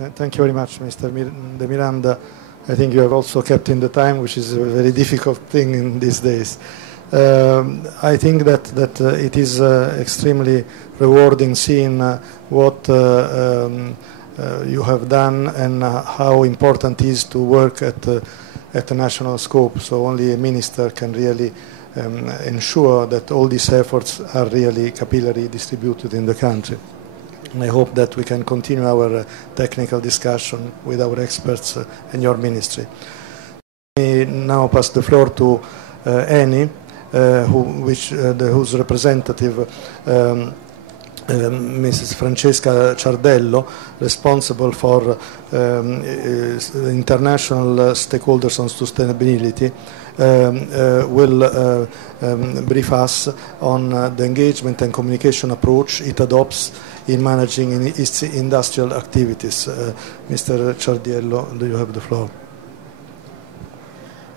Thank you very much, Mr. De Miranda. I think you have also kept in the time, which is a very difficult thing in these days. I think that it is extremely rewarding seeing what you have done and how important it is to work at a national scope. So only a minister can really ensure that all these efforts are really capillarily distributed in the country. And I hope that we can continue our technical discussion with our experts and your ministry. I now pass the floor to Eni, whose representative, Mrs. Francesca Ciardello, responsible for international stakeholders on sustainability, will brief us on the engagement and communication approach it adopts in managing its industrial activities. Mr. Ciardello, do you have the floor?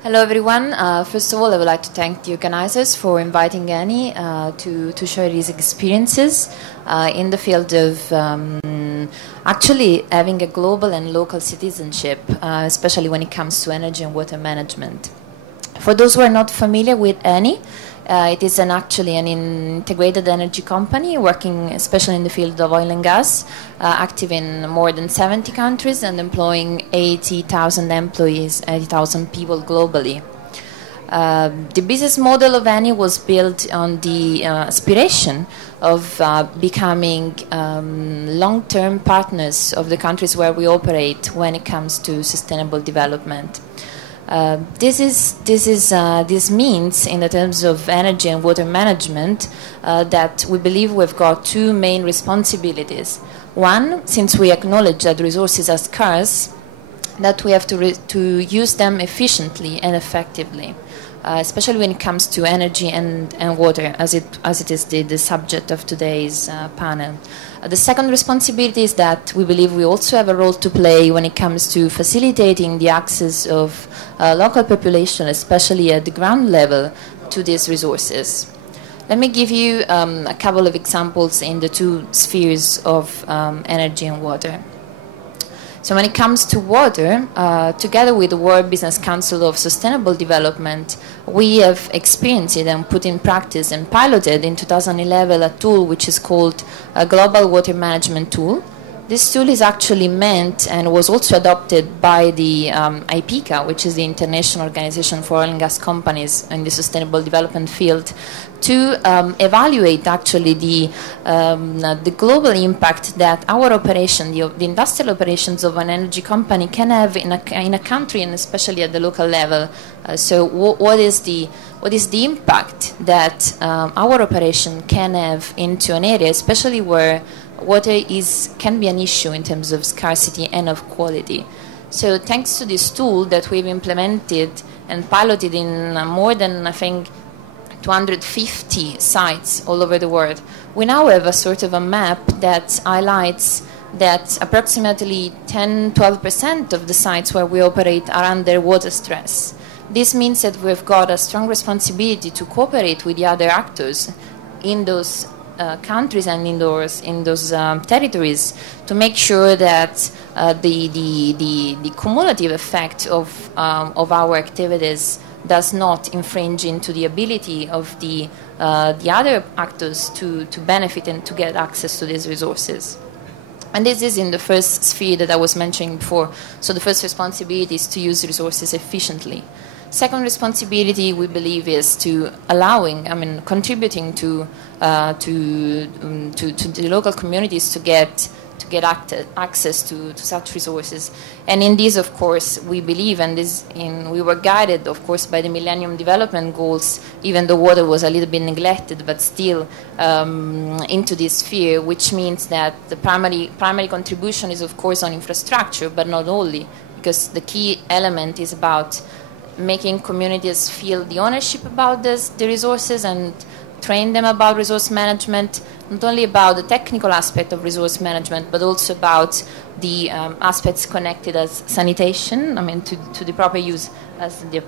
Hello everyone. First of all, I would like to thank the organizers for inviting Eni to share his experiences in the field of actually having a global and local citizenship, especially when it comes to energy and water management. For those who are not familiar with Eni, it is actually an integrated energy company working especially in the field of oil and gas, active in more than 70 countries and employing 80,000 employees, 80,000 people globally. The business model of Eni was built on the aspiration of becoming long-term partners of the countries where we operate when it comes to sustainable development. This means, in the terms of energy and water management, that we believe we've got two main responsibilities. One, since we acknowledge that resources are scarce, that we have to use them efficiently and effectively, especially when it comes to energy and water, as it is the subject of today's panel. The second responsibility is that we believe we also have a role to play when it comes to facilitating the access of local population, especially at the ground level, to these resources. Let me give you a couple of examples in the two spheres of energy and water. So when it comes to water, together with the World Business Council of Sustainable Development, we have experienced it and put in practice and piloted in 2011 a tool which is called a Global Water Management Tool. This tool is actually meant and was also adopted by the IPCA, which is the International Organization for Oil and Gas Companies in the sustainable development field, to evaluate actually the global impact that our operation, the industrial operations of an energy company can have in a country and especially at the local level. So what is the impact that our operation can have into an area, especially where water can be an issue in terms of scarcity and of quality. So thanks to this tool that we've implemented and piloted in more than, I think, 250 sites all over the world, we now have a sort of a map that highlights that approximately 10-12% of the sites where we operate are under water stress. This means that we've got a strong responsibility to cooperate with the other actors in those countries and in those territories to make sure that the cumulative effect of our activities does not infringe into the ability of the other actors to benefit and to get access to these resources. And this is in the first sphere that I was mentioning before. So the first responsibility is to use resources efficiently. Second responsibility, we believe, is contributing to the local communities to get access to such resources. And in this, of course, we believe, we were guided, of course, by the Millennium Development Goals, even though water was a little bit neglected, but still into this sphere, which means that the primary contribution is, of course, on infrastructure, but not only, because the key element is about making communities feel the ownership about the resources and train them about resource management, not only about the technical aspect of resource management, but also about the aspects connected as sanitation, to the proper use, as the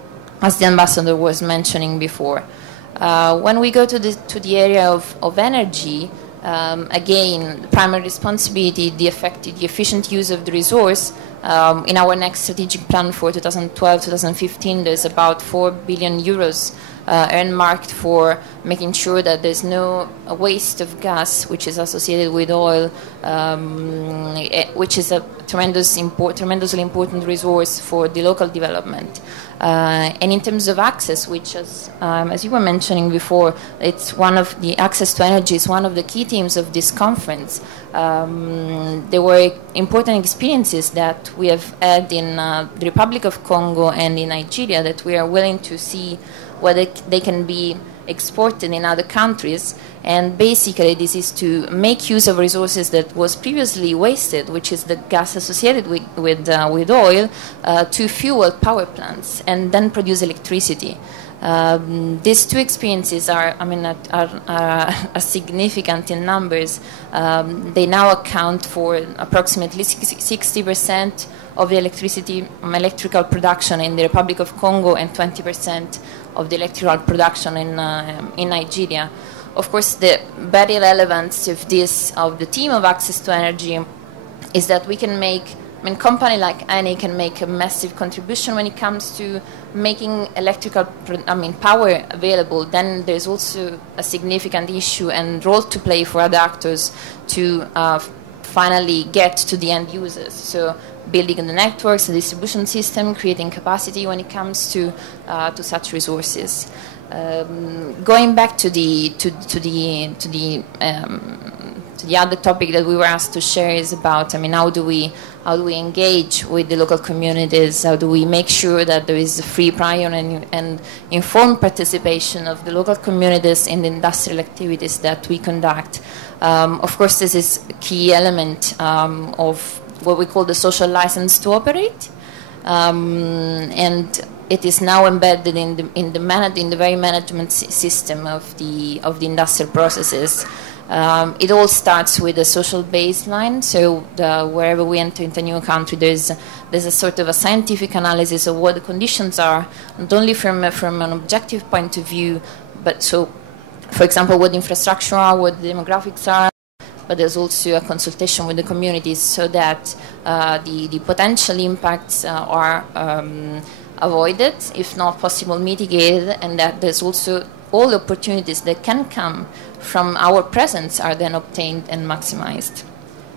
ambassador was mentioning before. When we go to the area of energy, Again, the primary responsibility, the efficient use of the resource. In our next strategic plan for 2012-2015, there's about 4 billion euros earmarked for making sure that there's no waste of gas which is associated with oil, which is a tremendously important resource for the local development. And in terms of access, which as you were mentioning before, it's one of the access to energy is one of the key themes of this conference. There were important experiences that we have had in the Republic of Congo and in Nigeria that we are willing to see whether they can be exported in other countries. And basically this is to make use of resources that was previously wasted, which is the gas associated with oil, to fuel power plants and then produce electricity. These two experiences are significant in numbers. They now account for approximately 60% of the electrical production in the Republic of Congo and 20% of the electrical production in Nigeria. Of course, the very relevance of the theme of access to energy is that we can make, a company like Eni can make a massive contribution when it comes to making power available. Then there's also a significant issue and role to play for other actors to finally get to the end users. So building the networks, the distribution system, creating capacity when it comes to such resources. Going back to the other topic that we were asked to share is about, how do we engage with the local communities? How do we make sure that there is a free, prior, and informed participation of the local communities in the industrial activities that we conduct? Of course, this is a key element of what we call the social license to operate, and it is now embedded in the very management system of the industrial processes. It all starts with a social baseline. So wherever we enter into a new country, there's a sort of a scientific analysis of what the conditions are, not only from an objective point of view, but so, for example, what the infrastructure are, what the demographics are, but there's also a consultation with the communities so that the potential impacts are avoided, if not possible mitigated, and that there's also all the opportunities that can come from our presence are then obtained and maximized.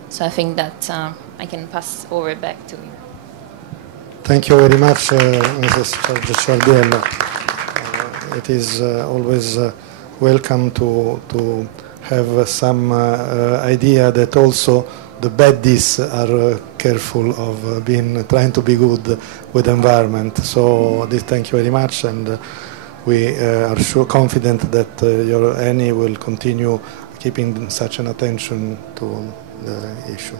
So I think that I can pass over back to you. Thank you very much, Mrs. Ciardiello. It is always welcome to have some idea that also the baddies are careful of trying to be good with the environment. So thank you very much, and we are confident that your Eni will continue keeping such an attention to the issue.